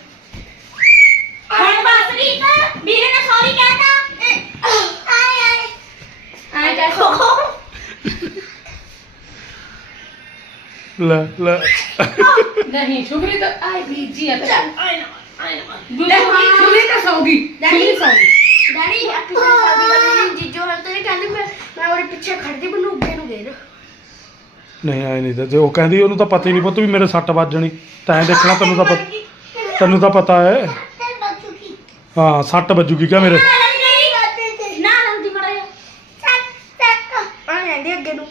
ਹੁਣ ਬਸ ਰੀਤ ਵੀਰੇ ਨੇ ਸੌਰੀ ਕਹਿਤਾ। ਆਏ ਆਏ। ਆਏ ਕਹਿ ਲੈ ਲੈ। ਨਹੀਂ ਸ਼ੁਭਰੀ ਤਾਂ ਆਈ ਵੀਰ ਜੀ ਆ ਤਾਂ ਆਏ ਨਾ ਆਏ ਨਾ। ਸ਼ੁਭਰੀ ਤਾਂ ਸੌਗੀ ਸ਼ੁਭਰੀ ਸੌਗੀ ਡੈਡੀ ਆ ਪਿਛਲੇ ਸਾਲ ਦੀ ਗੱਲ ਨਹੀਂ ਜੀਜੋ ਹਰ ਤੇ ਕਹਿੰਦੀ ਮੈਂ ਮੈਂ ਉਹਦੇ ਪਿੱਛੇ ਖੜਦੀ ਮੈਨੂੰ ਉੱਗੇ ਨੂੰ ਦੇ ਦੇ ਨਹੀਂ ਆਏ ਨਹੀਂ ਤੇ ਜੇ ਉਹ ਕਹਿੰਦੀ ਉਹਨੂੰ ਤਾਂ ਪਤਾ ਹੀ ਨਹੀਂ ਪੁੱਤ ਵੀ ਮੇਰੇ ਸੱਟ ਵੱਜਣੀ ਤੈਂ ਦੇਖਣਾ ਤੈਨੂੰ ਤਾਂ ਪਤਾ ਤੈਨੂੰ ਤਾਂ ਪਤਾ ਹੈ। ਹਾਂ ਸੱਟ ਵੱਜੂਗੀ ਕਿਆ ਮੇਰੇ ਨਾ ਲੰਦੀ ਮੜਾ ਚੱਕ ਚੱਕ ਆ ਜਾਂਦੀ ਅੱਗੇ ਨੂੰ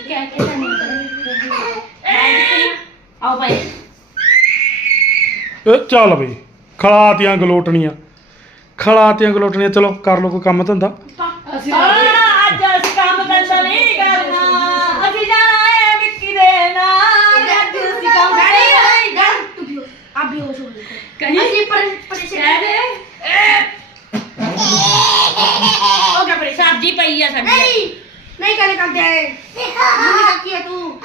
ਕਿਆ ਕਿਆ ਨਹੀਂ ਆਓ ਭਾਈ ਇਹ ਚੱਲ ਬਈ ਖਲਾਤੀਆਂ ਗਲੋਟਣੀਆਂ ਖਲਾਤੀਆਂ ਗਲੋਟਣੀਆਂ ਚਲੋ ਕਰ ਲਓ ਕੋਈ ਕੰਮ ਧੰਦਾ। ਅਸੀਂ ਅੱਜ ਅਸੀਂ ਕੰਮ ਧੰਦਾ ਨਹੀਂ ਕਰਨਾ। ਅਸੀਂ ਜਾਣਾ ਹੈ ਵਿੱਕੀ ਦੇ ਨਾਲ। ਅੱਜ ਅਸੀਂ ਕੰਮ ਹੋ ਅਸੀਂ ਪਰ ਪਰੇਸ਼ਾਨ ਹੋ ਨਹੀਂ ਨਹੀਂ ਕਰੇ ਕਰਦੇ ਆਏ। ਮੁੰਨੀ ਕਾ ਕੀ ਹੈ ਤੂੰ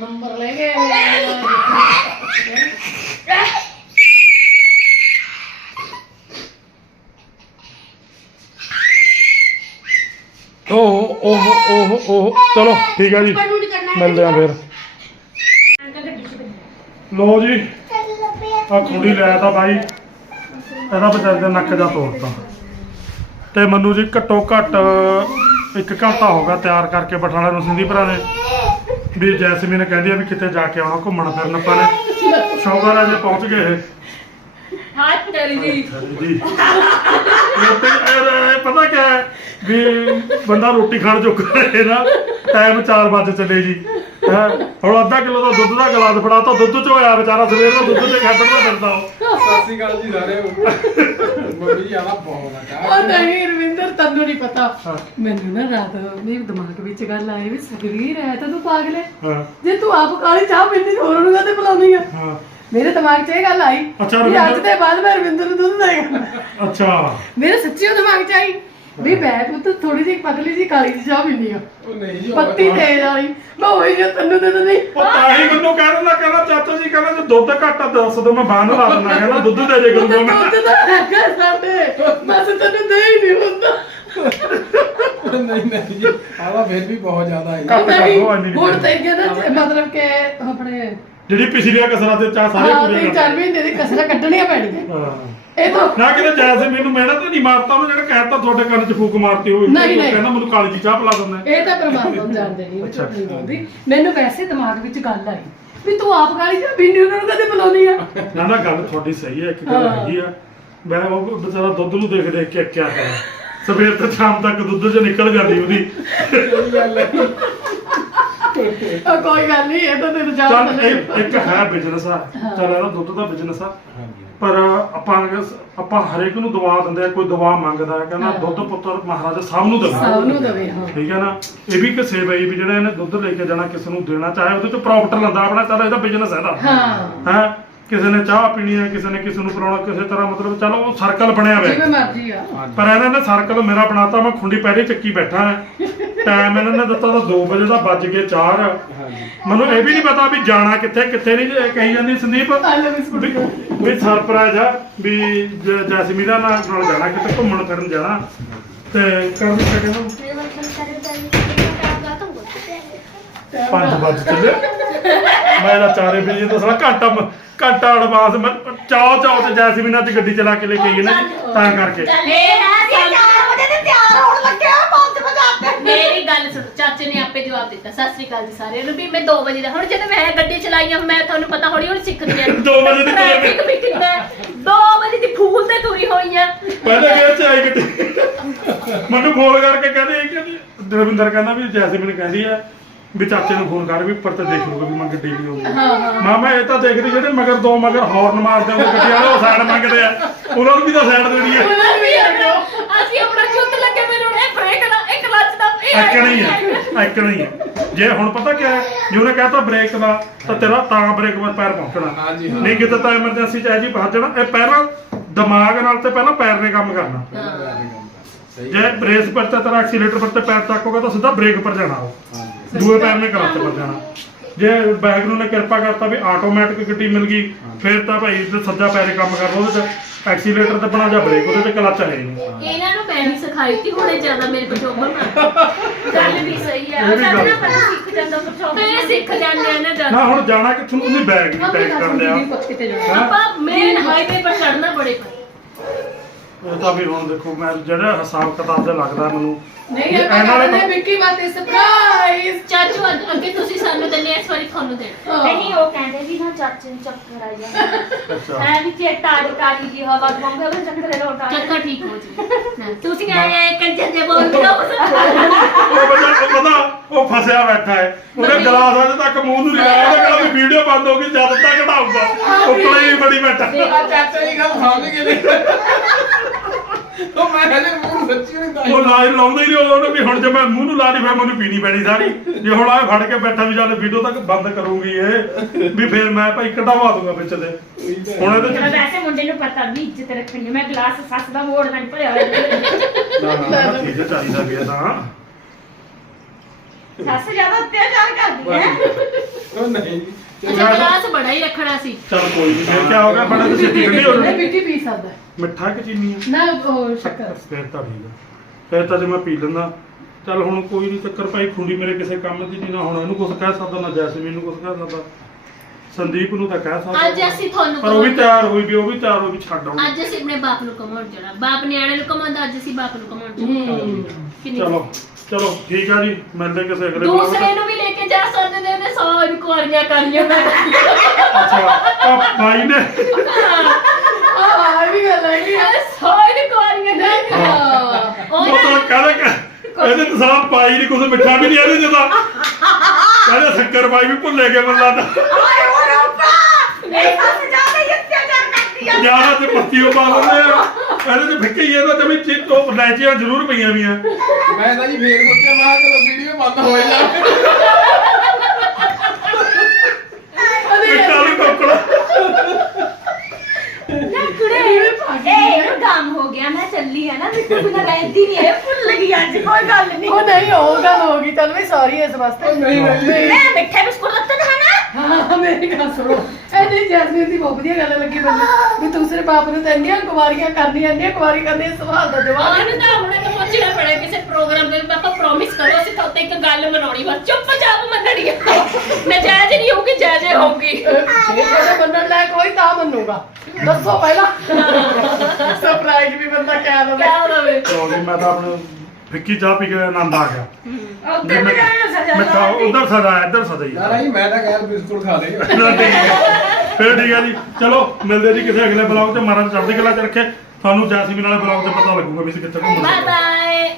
ਨੰਬਰ ਲੈ ਗਏ ਓਹ ਓਹ ਓਹ ਓਹ ਚਲੋ ਠੀਕ ਹੈ ਜੀ। ਮਿਲਦੇ ਆ ਫਿਰ ਲੋ ਜੀ ਆ। ਕੁੜੀ ਲੈ ਤਾਂ ਬਾਈ। ਇਹਦਾ ਵਿਚਾਰੇ ਦਾ ਨੱਕ ਜਾ ਤੋੜਤਾ ਤੇ। ਮੈਨੂੰ ਜੀ ਘੱਟੋ ਘੱਟ ਇੱਕ ਘੰਟਾ ਹੋ ਗਿਆ ਤਿਆਰ ਕਰਕੇ ਬਠਾਲੇ ਨੂੰ ਸਿੰਧੀ ਭਰਾ ਨੇ। ਵੀ ਜੈਸਮੀਨ ਕਹਿੰਦੀ ਆ ਵੀ ਕਿਤੇ ਜਾ ਕੇ ਆਉਣਾ ਘੁੰਮਣ ਫਿਰਨ ਆਪਾਂ ਨੇ। ਸ਼ੌਕਰ ਆ ਜੇ ਪਹੁੰਚ ਗਏ ਇਹ। ਹਾਂ ਤੇਰੀ ਜੀ। ਇਹ ਪਤਾ ਕਿਆ ਹੈ? ਵੀ ਬੰਦਾ ਰੋਟੀ ਖਾਣ ਜੋਗਾ ਹੈ ਨਾ ਟਾਈਮ 4 ਵਜੇ ਚੱਲੇ ਜੀ। ਹੈਂ? ਹੁਣ ਅੱਧਾ ਕਿਲੋ ਦਾ ਦੁੱਧ ਦਾ ਗਲਾਸ ਫੜਾ ਤਾਂ ਦੁੱਧ ਚ ਹੋਇਆ ਵਿਚਾਰਾ ਸਵੇਰ ਦਾ ਦੁੱਧ ਤੇ ਖੱਪੜਦਾ ਫਿਰਦਾ ਉਹ। ਸਤਿ ਸ਼੍ਰੀ ਅਕਾਲ ਜੀ ਸਾਰੇ ਮੰਮੀ ਜੀ ਆਲਾ ਬਹੁਤ ਆ। ਉਹ ਨਹੀਂ ਰਵਿੰਦਰ ਤੈਨੂੰ ਨਹੀਂ ਪਤਾ। ਮੈਨੂੰ ਨਾ ਰਾਤ ਮੇਰੇ ਦਿਮਾਗ ਵਿੱਚ ਗੱਲ ਆਈ ਵੀ ਸਗਰੀਰ ਹੈ ਤੈਨੂੰ ਪਾਗਲੇ ਹਾਂ। ਜੇ ਤੂੰ ਆਪ ਕਾਲੀ ਚਾਹ ਪੀਂਦੀ ਤਾਂ ਹੋਰ ਨੂੰ ਕਾਹਤੇ ਬੁਲਾਉਣੀ ਆ? ਹਾਂ। ਮੇਰੇ ਦਿਮਾਗ 'ਚ ਇਹ ਗੱਲ ਆਈ ਅੱਛਾ, ਵੀ ਅੱਜ ਰਵਿੰਦਰ- ਦੇ ਬਾਅਦ ਮੈਂ ਰਵਿੰਦਰ ਨੂੰ ਦੁੱਧ ਦੇਗਾ। ਅੱਛਾ। ਮੇਰੇ ਸੱਚੀ ਉਹ ਦਿਮਾਗ 'ਚ ਆਈ ਵੀ ਮੈਂ ਪੁੱਤ ਥੋੜੀ ਜਿਹੀ ਪਤਲੀ ਜਿਹੀ ਕਾਲੀ ਜਿਹੀ ਚਾਹ ਪੀਂਦੀ ਆ ਉਹ ਨਹੀਂ ਜੀ ਪੱਤੀ ਤੇਜ਼ ਵਾਲੀ। ਮੈਂ ਉਹੀ ਜੋ ਤੈਨੂੰ ਦੇ ਦਿੰਦੀ। ਉਹ ਤਾਂ ਹੀ ਮੈਨੂੰ ਕਹਿ ਦਿੰਦਾ ਕਹਿੰਦਾ ਚਾਚਾ ਜੀ ਕਹਿੰਦਾ ਜੇ ਦੁੱਧ ਘੱਟ ਆ ਦੱਸ ਦੋ ਮੈਂ ਬਾਹਰ ਲਾ ਦਿੰਦਾ ਕਹਿੰਦਾ ਦੁੱਧ ਦੇ ਦੇ ਕਰੂੰਗਾ ਮੈਂ ਦੁੱਧ ਤਾਂ ਹੈਗਾ ਸਾਡੇ। ਬਸ ਤੈਨੂੰ ਦੇ ਹੀ ਨਹੀਂ ਹੁੰਦਾ। ਨਹੀਂ ਨਹੀਂ ਜੀ ਆਲਾ ਫਿਰ ਵੀ ਬਹੁਤ ਜ਼ਿਆਦਾ ਹੈ ਘੱਟ ਕਰ ਦਿਓ, ਇੰਨੀ ਕੁ ਹੁਣ ਦੇ। ਤੇ ਨਾ ਮਤਲਬ ਕਿ ਆਪਣੇ ਜਿਹੜੀ ਪਿਛਲੀਆਂ ਕਸਰਾਂ ਤੇ ਚਾਹ ਸਾਰੇ ਹਾਂ ਪੂਰੇ ਤਿੰਨ ਕਰ ਚਾਰ ਮਹੀਨੇ ਦੀ ਕਸਰਾਂ ਕੱਢਣੀਆਂ ਪੈਣੀਆਂ ਹਾਂ। ਇਹ ਤਾਂ ਨਾ ਕਿਤੇ ਜੈਸੇ ਮੈਨੂੰ ਮਿਹਨਤ ਨਹੀਂ ਮਾਰਤਾ ਉਹਨੇ ਜਿਹੜਾ ਕਹਿਤਾ ਤੁਹਾਡੇ ਕੰਨ 'ਚ ਫੂਕ ਮਾਰਤੀ ਹੋਈ ਨਹੀਂ, ਨਹੀਂ। ਕਹਿੰਦਾ ਮੈਨੂੰ ਕਾਲੀ ਜੀ ਚਾਹ ਪਿਲਾ ਦਿੰਦਾ ਇਹ ਤਾਂ ਪਰਮਾਤਮਾ ਨੂੰ ਜਾਣਦੇ ਨਹੀਂ ਅੱਛਾ। ਅੱਛਾ ਬੋਲਦੀ ਮੈਨੂੰ ਵੈਸੇ ਦਿਮਾਗ ਵਿੱਚ ਗੱਲ ਆਈ ਵੀ ਤੂੰ ਆਪ ਗਾਲੀ ਜਾਂ ਬਿੰਨੀ ਉਹਨਾਂ ਨੂੰ ਕਦੇ ਬੁਲਾਉਣੀ ਆ? ਨਾ ਨਾ ਗੱਲ ਤੁਹਾਡੀ ਸਹੀ ਹੈ ਇੱਕ ਗੱਲ ਹਾਂ। ਹੈਗੀ ਆ। ਮੈਂ ਉਹ ਵਿਚਾਰਾ ਦੁੱਧ ਨੂੰ ਦੇਖ ਦੇਖ ਕੇ ਕਿਆ ਹੈ ਸਵੇਰ ਤੋਂ ਸ਼ਾਮ ਤੱਕ ਦੁੱਧ 'ਚ ਨਿਕਲ ਜਾਂਦੀ ਉਹਦੀ। ਸਹੀ ਗੱਲ ਹੈ। ਉਹ ਕੋਈ ਗੱਲ ਨਹੀਂ ਇਹ ਤਾਂ ਤੈਨੂੰ ਚੱਲ ਜਾਣ ਇੱਕ ਇੱਕ ਹੈ ਬਿਜ਼ਨਸ ਆ। ਚੱਲ ਇਹਦਾ ਦੁੱਧ ਦਾ ਬਿਜ਼ਨਸ ਆ। ਪਰ ਆਪਾਂ ਆਪਾਂ ਹਰੇਕ ਨੂੰ ਦਵਾ ਦਿੰਦੇ ਆ ਕੋਈ ਦਵਾ ਮੰਗਦਾ ਹੈ ਕਹਿੰਦਾ। ਦੁੱਧ ਪੁੱਤਰ ਮਹਾਰਾਜਾ ਸਭ ਨੂੰ ਦੇਣਾ ਸਭ ਨੂੰ ਦਵੇ ਹਾਂ। ਠੀਕ ਹੈ ਨਾ? ਇਹ ਵੀ ਕਿਸੇ ਬਈ ਵੀ ਜਿਹੜਾ ਇਹਨੇ ਦੁੱਧ ਲੈ ਕੇ ਜਾਣਾ ਕਿਸੇ ਨੂੰ ਦੇਣਾ ਚਾਹੇ ਉਹਦੇ ਤੋਂ ਪ੍ਰੋਫਿਟ ਲੈਂਦਾ ਆਪਣਾ ਚੱਲ ਇਹਦਾ ਬਿਜ਼ਨਸ ਹੈ ਇਹਦਾ। ਹਾਂ। ਹੈ? ਕਿਸੇ ਨੇ ਚਾਹ ਪੀਣੀ ਹੈ ਕਿਸੇ ਨੇ ਕਿਸੇ ਨੂੰ ਪਿਲਾਉਣਾ ਕਿਸੇ ਤਰ੍ਹਾਂ ਮਤਲਬ ਚਲੋ ਉਹ ਸਰਕਲ ਬਣਿਆ ਹੋਇਆ। ਜਿਵੇਂ। ਮਰਜ਼ੀ ਆ। ਪਰ ਇਹਨਾਂ ਨੇ ਸਰਕਲ ਮੇਰਾ ਬਣਾਤਾ ਮੈਂ ਖੁੰਡੀ ਪਹਿਰੇ ਚੱਕੀ ਬੈਠਾ ਟਾਈਮ ਇਹਨਾਂ ਨੇ ਦਿੱਤਾ ਤਾਂ 2 ਵਜੇ ਦਾ ਵੱਜ ਗਏ 4 ਹਾਂਜੀ ਮੈਨੂੰ ਇਹ ਵੀ ਨਹੀਂ ਪਤਾ ਵੀ ਜਾਣਾ ਕਿੱਥੇ ਕਿੱਥੇ ਨਹੀਂ ਕਹੀ ਜਾਂਦੀ ਸੰਦੀਪ। ਵੀ- ਵੀ ਆ ਵੀ ਜ- ਜੈਸਮੀ ਨਾਲ ਜਾਣਾ ਕਿਤੇ ਘੁੰਮਣ ਫਿਰਨ ਜਾਣਾ। ਤੇ ਕਰ ਵੀ ਸਕਦਾ ਪੰਜ ਵਜੇ ਚੱਲੇ। ਮੈਂ ਤਾਂ ਚਾਰੇ ਵਜੇ ਤੋਂ ਸਾਰਾ ਘੰਟਾ ਮ- ਘੰਟਾ ਐਡਵਾਂਸ ਮੈਂ ਚਾਹ ਚਾਹ ਤੇ ਜੈਸਮੀਨ ਨਾਲ ਤੇ ਗੱਡੀ ਚਲਾ ਕੇ ਲੈ ਕੇ ਗਈ ਨਾ ਤਾਂ ਕਰਕੇ। ਇਹ ਨਾ 4 ਵਜੇ ਤੇ ਤਿਆਰ ਹੋਣ ਲੱਗਿਆ ਮੇਰੀ ਗੱਲ ਸੁਣ ਚਾਚੇ ਨੇ ਆਪੇ ਜਵਾਬ ਦਿੱਤਾ ਸਤਿ ਸ੍ਰੀ ਅਕਾਲ ਜੀ ਸਾਰਿਆਂ ਨੂੰ ਵੀ ਮੈਂ 2 ਵਜੇ ਦਾ ਹੁਣ ਜਦੋਂ ਮੈਂ ਗੱਡੀ ਚਲਾਈ ਆ ਮੈਂ ਤੁਹਾਨੂੰ ਪਤਾ ਹੌਲੀ ਹੌਲੀ ਸਿੱਖਦੀ ਆ [LAUGHS] ਦੋ ਵਜੇ ਦੀ। ਟ੍ਰੈਫਿਕ ਵੀ ਕਿੰਨਾ 2 ਵਜੇ ਦੀ ਫੂਲ ਤੇ ਤੁਰੀ ਹੋਈ ਆ। ਪਹਿਲੇ ਗੇਰ ਚ ਆਈ ਗੱਡੀ ਮੈਨੂੰ ਫੋਨ ਕਰਕੇ ਕਹਿੰਦੇ ਇਹ ਕਹਿੰਦੀ ਦਰਵਿੰਦਰ ਕਹਿੰਦਾ ਵੀ ਜੈਸਮੀਨ ਕਹਿੰਦੀ ਆ ਵੀ ਚਾਚੇ ਨੂੰ ਫੋਨ ਕਰ ਵੀ ਉੱਪਰ ਤੇ ਦੇਖ ਲੂਗਾ ਵੀ ਮੈਂ ਗੱਡੀ ਨਹੀਂ ਹੋਊਗੀ ਹਾਂ ਮਾਮਾ ਇਹ ਤਾਂ ਦੇਖਦੀ ਜਿਹੜੇ ਮਗਰ ਦੋ ਮਗਰ ਹਾਰਨ ਮਾਰਦੇ ਹੁੰਦੇ ਗੱਡੀ ਵਾਲੇ ਉਹ ਸਾਈਡ ਮੰਗਦੇ ਆ। ਉਹਨਾਂ ਨੂੰ ਵੀ ਤਾਂ ਸਾਈਡ ਦੇਣੀ ਹੈ ਉਹਨਾਂ ਨੂੰ ਵੀ ਅਸੀਂ ਆਪਣਾ ਚੁੱਤ ਲੱਗੇ ਮੈਨੂੰ ਇਹ ਬ੍ਰੇਕ ਦਾ ਇਹ ਕਲਚ ਦਾ ਇਹ ਐਕ ਨਹੀਂ ਹੈ ਐਕ ਨਹੀਂ ਹੈ ਜੇ ਹੁਣ ਪਤਾ ਕੀ ਹੈ ਜੇ ਉਹਨੇ ਕਹਿਤਾ ਬ੍ਰੇਕ ਦਾ ਤਾਂ ਤੇਰਾ ਤਾਂ ਬ੍ਰੇਕ 'ਤੇ ਪੈਰ ਪਹੁੰਚਣਾ। ਹਾਂਜੀ, ਹਾਂ। ਨਹੀਂ ਕਿਤੇ ਤਾਂ ਐਮਰਜੈਂਸੀ ਚ ਐ ਜੀ ਪਹੁੰਚ ਜਾਣਾ। ਇਹ ਪਹਿਲਾਂ ਦਿਮਾਗ ਨਾਲ ਤੇ ਪਹਿਲਾਂ ਪੈਰ ਨੇ ਕੰਮ ਕਰਨਾ। ਸਹੀ ਜੇ ਬ੍ਰੇਸ ਪਰ ਤੇ ਤੇਰਾ ਐਕਸੀਲੇਟਰ ਪਰ ਤੇ ਪੈਰ ਤੱਕ ਹੋਗਾ ਤਾਂ ਸਿੱਧਾ ਬ੍ਰੇਕ ਪਰ ਜਾਣਾ ਉਹ। ਦੂਏ ਪੈਰ ਨੇ ਕਲੱਚ ਪਰ ਜਾਣਾ। ਜੇ ਵਾਹਿਗੁਰੂ ਨੇ ਕਿਰਪਾ ਕਰਤਾ ਵੀ ਆਟੋਮੈਟਿਕ ਗੱਡੀ ਮਿਲ ਗਈ ਫਿਰ ਤਾਂ ਭਾਈ ਤੇ ਸੱਜਾ ਪੈਰੇ ਕੰਮ ਕਰਦਾ ਉਹਦੇ ਚ ਐਕਸੀਲੇਟਰ ਤੇ ਬਣਾ ਜਾਂ ਬ੍ਰੇਕ ਉਹਦੇ ਚ ਕਲੱਚ ਹੈ ਹੀ ਨਹੀਂ। ਇਹਨਾਂ ਨੂੰ ਮੈਂ ਨਹੀਂ ਸਿਖਾਈ ਕਿ ਹੁਣੇ ਜ਼ਿਆਦਾ ਮੇਰੇ ਕੋਲ ਚੋਬਰ ਨਾ। ਗੱਲ ਵੀ ਸਹੀ ਹੈ ਇਹ ਵੀ ਸਾਡੇ ਗੱਲ। ਨਾਲ ਪਤਾ ਸਿੱਖ ਜਾਂਦਾ ਪਰ ਚੋਬਰ ਸਿੱਖ ਜਾਂਦੇ ਆ ਨਾ ਨਾ ਜ਼ਿਆਦਾ ਹੁਣ ਜਾਣਾ ਕਿੱਥੋਂ? ਉਹਨੇ ਬੈਗ ਆਪਣੀ ਪੈਕ ਕਰ ਲਿਆ। ਹੈਂ? ਆਪਾਂ ਮੇਨ ਹਾਈਵੇ ਪਰ ਚੜਨਾ ਬੜੇ ਉਹ ਤਾਂ ਵੀ ਹੁਣ ਦੇਖੋ ਮੈਂ ਜਿਹੜਾ ਹਿਸਾਬ ਕਿਤਾਬ ਦਾ ਲੱਗਦਾ ਮੈਨੂੰ। ਨਹੀਂ ਇਹ ਇਹਨਾਂ ਨੇ- ਕਹਿੰਦੇ ਵਿੱਕੀ ਬਾਤੇ ਚਾਚੂ ਅੱਗੇ ਤੁਸੀਂ ਸਾਨੂੰ ਦਿੰਦੇ ਇਸ ਵਾਰੀ ਤੁਹਾਨੂੰ ਦੇ ਨਹੀਂ ਉਹ ਕਹਿੰਦੇ ਵੀ ਚਾਚੇ ਨੂੰ ਚੱਕਰ ਆ ਜਾਂਦਾ ਅੱਛਾ। ਐ ਵੀ ਚੇਤਾ ਅੜਕਾਰੀ ਜੀ ਹਵਾ ਪੰਗਾ ਵਿੱਚ ਚੱਕਰ ਲੋਟਾ ਚੱਕਰ ਠੀਕ ਹੋ ਜੀ ਤੁਸੀਂ ਆਏ ਆਏ ਕੰਜਰ ਦੇ ਬੋਲ ਕੇ ਉਹ ਬੰਦਾ ਤੈਨੂੰ ਪਤਾ ਉਹ ਫਸਿਆ ਬੈਠਾ ਹੈ। ਉਹਨੇ ਗਲਾਸ ਅਜੇ ਤੱਕ ਮੂੰਹ ਨੂੰ ਨਹੀਂ ਲਾਇਆ ਉਹਨੇ ਕਹਿੰਦਾ ਵੀ ਵੀਡੀਓ ਬੰਦ ਹੋ ਗਈ ਜਦ ਤੱਕ ਘਟਾਊਗਾ ਉੱਪਰ ਹੀ। ਬੜੀ ਬੈਠਾ। ਮੇਰਾ ਚਾਚਾ ਦੀ ਗੱਲ ਸਮਝ ਗਏ ਉਹ ਮੈਂ ਹਲੇ ਮੂੰਹ ਸੱਚੀ ਨਹੀਂ ਤਾਂ ਉਹ ਲਾਈਵ ਲਾਉਂਦਾ ਹੀ ਨਹੀਂ ਉਹਨੇ ਵੀ ਹੁਣ ਜੇ ਮੈਂ ਮੂੰਹ ਨੂੰ ਲਾ ਲਈ ਫਿਰ ਮੈਨੂੰ ਪੀਣੀ ਪੈਣੀ ਸਾਰੀ। ਜੇ ਹੁਣ ਆ ਫੜ ਕੇ ਬੈਠਾ ਵੀ ਚੱਲ ਵੀਡੀਓ ਤੱਕ ਬੰਦ ਕਰੂੰਗੀ ਇਹ ਵੀ ਫਿਰ ਮੈਂ ਭਾਈ ਕਢਾਵਾ ਦੂੰਗਾ ਵਿੱਚ ਦੇ ਹੁਣ ਇਹਦੇ ਚ ਵੈਸੇ ਮੁੰਡੇ ਨੂੰ ਪਤਾ ਵੀ ਇੱਜ਼ਤ ਰੱਖਣੀ ਹੈ। ਮੈਂ ਗਲਾਸ ਸੱਸ ਦਾ ਮੋੜ ਨਾਲ ਭਰਿਆ ਹੋਇਆ ਨਾ ਨਾ ਚੀਜ਼ ਚਾਹੀਦਾ ਵੀ ਆ ਤਾਂ। ਸੱਸ ਜ਼ਿਆਦਾ ਅਤਿਆਚਾਰ ਕਰਦੀ ਹੈ। ਉਹ ਨਹੀਂ। ਅੱਛਾ ਗਲਾਸ ਬੜਾ ਹੀ ਰੱਖਣਾ ਸੀ। ਚੱਲ ਕੋਈ ਨਹੀਂ ਫਿਰ ਕੀ ਹੋ ਗਿਆ? ਬੜਾ ਤੇ ਛੇਤੀ ਠੰਡੀ ਹੋ ਇਹ ਜਾਣੀ ਵਿੱਕੀ ਪੀ ਸਕਦਾ। ਹੈ। ਮਿੱਠਾ ਕਿ ਚੀਨੀ ਆ? ਨਾ ਉਹ ਸ਼ੱਕਰ। ਫਿਰ ਤਾਂ ਠੀਕ ਆ। ਫਿਰ ਤਾਂ ਜੇ ਮੈਂ ਪੀ ਲੈਂਦਾ। ਚੱਲ ਹੁਣ ਕੋਈ ਨਹੀਂ ਚੱਕਰ ਭਾਈ ਖੁੰਡੀ ਮੇਰੇ ਕਿਸੇ ਕੰਮ ਦੀ ਨਹੀਂ ਨਾ ਹੁਣ ਇਹਨੂੰ ਕੁਝ ਕਹਿ ਸਕਦਾ ਨਾ ਜੈਸਮੀਨ ਨੂੰ ਕੁਝ ਕਹਿ ਸਕਦਾ। ਸੰਦੀਪ ਨੂੰ ਤਾਂ ਕਹਿ ਸਕਦਾ। ਅੱਜ ਅਸੀਂ ਤੁਹਾਨੂੰ ਪਰ ਉਹ ਵੀ ਕਮਾਉਣ- ਤਿਆਰ ਹੋਈ ਵੀ ਉਹ ਵੀ ਤਿਆਰ ਹੋ ਵੀ ਛੱਡ ਆਉਂ ਅੱਜ ਅਸੀਂ ਆਪਣੇ ਬਾਪ ਨੂੰ ਕਮਾਉਣ ਜਾਣਾ। ਬਾਪ ਨਿਆਣੇ ਨੂੰ ਕਮਾਉਂਦਾ ਅੱਜ ਅਸੀਂ ਬਾਪ ਨੂੰ ਕਮਾਉਣ ਜਾਣਾ। ਕਿੰਨੀ- ਚਲੋ ਚਲੋ ਠੀਕ ਆ ਜੀ। ਮਿਲਦੇ ਕਿਸੇ ਅਗਲੇ vlog ਦੂਸਰੇ ਨੂੰ ਵੀ ਲੈ ਕੇ ਜਾ ਸਕਦੇ ਨੇ ਉਹਨੇ 100 ਇਨਕੁਆਰੀਆਂ ਕਰੀਆਂ ਮੈਂ। ਅੱਛਾ ਆ ਭਾਈ ਨੇ। ਹਾਂ ਇਹ ਵੀ ਗੱਲ ਹੈਗੀ ਆ ਸੋਹਣੀ ਕੁਆਰੀਆਂ ਦਾ ਹਾਂ ਉਹ ਤਾਂ ਕਹਿੰਦੇ ਕਿ ਇਹਦੇ ਤੇ ਸਾਹ ਪਾਈ ਨਹੀਂ ਕੁਝ ਮਿੱਠਾ ਵੀ ਨਹੀਂ ਇਹਦੇ ਜਦਾ ਕਹਿੰਦੇ ਸ਼ੱਕਰ ਪਾਈ ਵੀ ਭੁੱਲੇ ਗਏ ਮੈਨੂੰ ਲੱਗਦਾ। ਆਏ ਉਹ ਰੱਬਾ ਮੇਰੇ ਸਾਥ ਜਾ ਕੇ ਅਤਿਆਚਾਰ ਕਰਦੀ ਆ। ਜ਼ਿਆਦਾ ਤੇ ਪੱਤੀ ਉਹ ਪਾ ਦਿੰਦੇ ਆ। ਇਹਦੇ ਤੇ ਫਿੱਕੇ ਹੀ ਇਹਦਾ ਜਮੀ ਚਿੱਟ ਉਹ ਲੈਚੀਆਂ ਜ਼ਰੂਰ ਪਈਆਂ ਵੀਆਂ ਮੈਂ ਤਾਂ ਜੀ ਫੇਰ ਸੋਚਿਆ ਮੈਂ ਕਿਹਾ ਚਲੋ ਵੀਡੀਓ ਬੰਦ ਹੋ ਜਾਵੇ ਮਿੱਠਾ ਵੀ ਟੋਕੜਾ ਕੁੜੇ ਇਹ ਇਹਨੂੰ ਕੰਮ ਹੋ ਗਿਆ ਮੈਂ ਚੱਲੀ ਆ ਨਾ ਮੈਨੂੰ ਬਿਨਾ ਰਹਿੰਦੀ ਨਹੀਂ ਇਹ ਭੁੱਲ ਗਈ ਅੱਜ ਕੋਈ ਗੱਲ ਨਹੀਂ ਉਹ ਨਹੀਂ ਉਹ ਗੱਲ ਹੋ ਗਈ ਚੱਲ ਵੀ ਸੌਰੀ ਇਸ ਵਾਸਤੇ। ਨਹੀਂ ਮੈਂ ਮਿੱਠੇ ਬਿਸਕੁਟ ਦਿੱਤੇ ਨੇ ਹਨਾ ਹਾਂ ਮੇਰੀ ਗੱਲ ਸੁਣੋ। ਇਹ ਨਹੀਂ ਜੈਸਮੀਨ ਦੀ ਬਹੁਤ ਵਧੀਆ ਗੱਲ ਲੱਗੀ ਮੈਨੂੰ। ਵੀ ਦੂਸਰੇ ਬਾਪ ਨੂੰ ਤਾਂ ਇੰਨੀਆਂ ਕੁਵਾਰੀਆਂ ਕਰਨੀਆਂ ਇੰਨੀਆਂ ਕੁਵਾਰੀ ਕਰਨੀਆਂ ਸਵਾਲ ਦਾ ਜਵਾਬ ਉਹਨੂੰ ਤਾਂ ਹੁਣੇ ਤਾਂ ਪਹੁੰਚਣਾ ਪੈਣਾ ਕਿਸੇ ਪ੍ਰੋਗਰਾਮ ਦੇ ਆਪਾਂ ਪ੍ਰੋਮਿਸ ਕਰੋ ਅਸੀਂ ਤੁਹਾਡੇ ਇੱਕ ਗੱਲ ਮਨਾਉਣੀ ਬਸ ਚੁੱਪਚਾਪ ਮੰਨਣੀ ਆ। ਨਜਾਇਜ਼ ਨਹੀਂ ਹੋਊਗੀ ਜਾਇਜ਼ ਹੋਊਗੀ। ਜੇ ਕਿਹਦੇ ਮੰਨਣ ਲਾਇਕ ਹੋਈ ਤਾਂ ਮੰਨੂਗਾ। ਦੱਸੋ ਪਹਿਲਾਂ। ਸਰਪ੍ਰਾਈਜ਼ ਵੀ ਬੰਦਾ ਕਹਿ ਦਵੇ। ਕਿਆ ਹੋਵੇ ਚਲੋ ਜੀ ਮੈਂ ਤਾਂ ਆਪਣੇ ਫਿੱਕੀ ਚਾਹ ਪੀ ਕੇ ਆਨੰਦ ਆ ਗਿਆ। ਉੱਤੇ ਵੀ ਗਏ ਸਜ਼ਾ ਮਿੱਠਾ ਉਧਰ ਸਦਾ ਇੱਧਰ ਸਦਾ ਹੀ ਨਾ ਨਹੀਂ ਮੈਂ ਤਾਂ ਕਹਿਆ ਬਿਸਕੁਟ ਖਾ ਠੀਕ ਹੈ। ਫਿਰ ਠੀਕ ਹੈ ਜੀ। ਚਲੋ ਮਿਲਦੇ ਜੀ ਕਿਸੇ ਅਗਲੇ ਬਲੌਗ ਤੇ। ਮਾਰਨ ਚੜ੍ਹਦੀ ਕਲਾ ਚ ਰੱਖੇ। ਤੁਹਾਨੂੰ ਜੈਸਮੀਨ ਵਾਲੇ ਬਲੌਗ ਤੇ ਪਤਾ ਲੱਗੂਗਾ ਵੀ ਅਸੀਂ ਕਿੱਥੇ ਘੁੰਮਣ ਬਾਏ। ਬਾਏ